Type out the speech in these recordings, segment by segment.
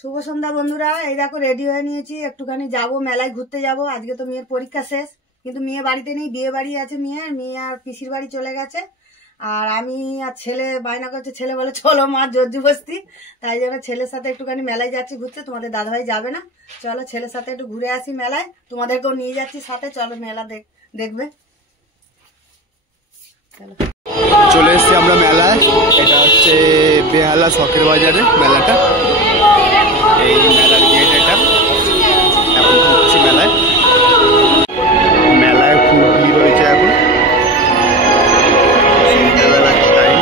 শুভ সন্ধ্যা বন্ধুরা। এই দেখো রেডি হয়ে নিয়েছি, একটুখানি যাব মেলায় ঘুরতে যাব। আজকে তো মেয়ের পরীক্ষা শেষ, কিন্তু মেয়ে বাড়িতে নেই, বিয়ে বাড়ি আছে মেয়ে আর পিসির বাড়ি চলে গেছে। আর আমি আর ছেলে বায়না করছে, ছেলে বলে চলো মা জোরজবস্তি, তাই জন্য ছেলের সাথে একটুখানি মেলায় যাচ্ছি ঘুরতে। তোমাদের দাদাভাই যাবে না, চলো ছেলের সাথে একটু ঘুরে আসি মেলায়, তোমাদেরকেও নিয়ে যাচ্ছি সাথে, চলো মেলা দেখবে। চলে এসেছি আমরা মেলায়। এটা হচ্ছে বেহালা শখের বাজারে মেলাটা, এই মেলার গেট এটা। এখন ঢুকছি মেলায়, মেলায় খুব ভিড় হয়েছে এখন, সন্ধ্যাবেলার টাইম।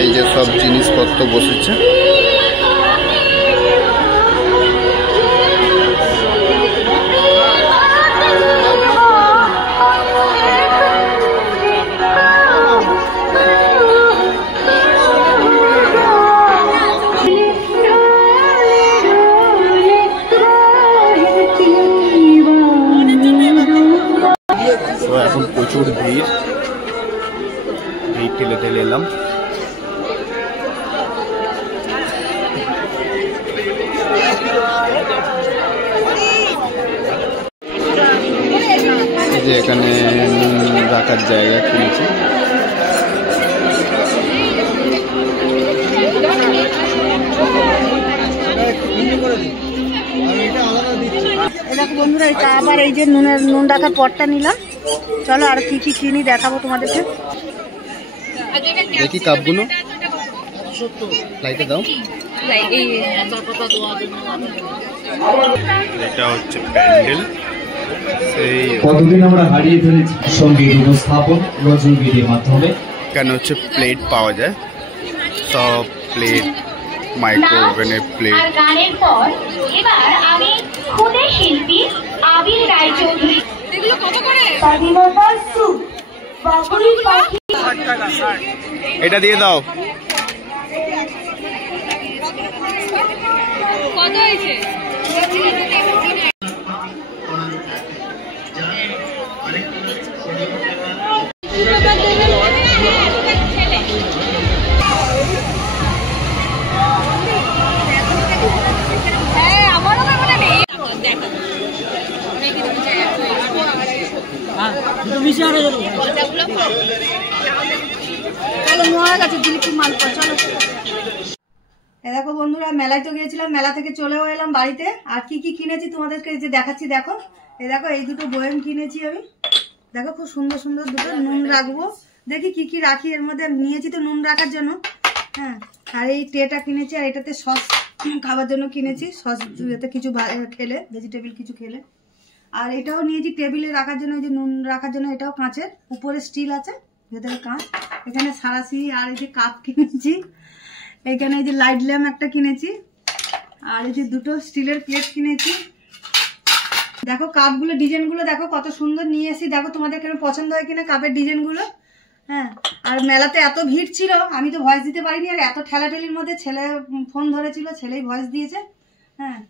এই যে সব জিনিসপত্র বসেছে, এখন প্রচুর ভিড়, এই ঠেলে ঠেলে এলাম। এই যে এখানে রাখার জায়গা কিনেছি। দেখো বন্ধুরা, এটা আবার এই যে নুন রাখার পটটা নিলাম। চলো আর কি কি কিনি দেখাবো তোমাদেরকে। দেখি কাপগুলো লাইটে দাও। এটা হচ্ছে প্যান্ডেল, সেই কতদিন আমরা হারিয়ে ফেলেছি সঙ্গীত উপস্থাপন নজরুলগীতির মাধ্যমে। এখানে হচ্ছে প্লেট পাওয়া যায়, সব প্লেট, মাইক্রো ওভেনের প্লেট। আর গানের পর এবার আমি খুদে শিল্পী আবির রায়চৌধুরী স্বাধীনতার সুর বাবুই পাখি। এটা দিয়ে দাও। কত হয়েছে? দেখো বন্ধুরা, মেলায় তো গিয়েছিলাম, মেলা থেকে চলেও এলাম বাড়িতে। আর কি কি কিনেছি তোমাদেরকে যে দেখাচ্ছি, দেখো। এই দেখো, এই দুটো বয়াম কিনেছি আমি। দেখো খুব সুন্দর সুন্দর দুটো নুন রাখবো, দেখি কি কি রাখি এর মধ্যে। নিয়েছি তো নুন রাখার জন্য, হ্যাঁ। আর এই ট্রেটা কিনেছি, আর এটাতে সস খাবার জন্য কিনেছি, সস এতে কিছু খেলে, ভেজিটেবিল কিছু খেলে। আর এটাও নিয়েছি টেবিলে রাখার জন্য, এই যে নুন রাখার জন্য। এটাও কাঁচের, উপরে স্টিল আছে, ভেতরে কাঁচ। এখানে সারাশি আর এই যে কাপ কিনেছি। এখানে এই যে লাইট ল্যাম্প একটা কিনেছি, আর এই যে দুটো স্টিলের প্লেট কিনেছি। দেখো কাপগুলো, ডিজাইনগুলো দেখো কত সুন্দর নিয়ে এসি। দেখো তোমাদের কেন পছন্দ হয় কিনা কাপের ডিজাইনগুলো, হ্যাঁ। আর মেলাতে এত ভিড় ছিল, আমি তো ভয়েস দিতে পারিনি। আর এত ঠেলাঠেলির মধ্যে ছেলে ফোন ধরেছিল, ছেলেই ভয়েস দিয়েছে, হ্যাঁ।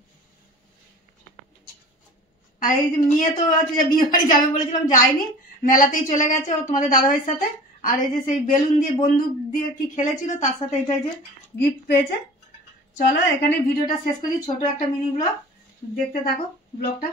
আর এই যে মেয়ে তো হচ্ছে যে বিয়ে বাড়ি যাবে বলেছিলাম, যায়নি, মেলাতেই চলে গেছে ও তোমাদের দাদাভাইয়ের সাথে। আর এই যে সেই বেলুন দিয়ে বন্দুক দিয়ে কি খেলেছিল, তার সাথে এটা যে গিফট পেয়েছে। চলো এখানে ভিডিওটা শেষ করি, ছোট একটা মিনি ব্লগ, দেখতে থাকো ব্লগটা।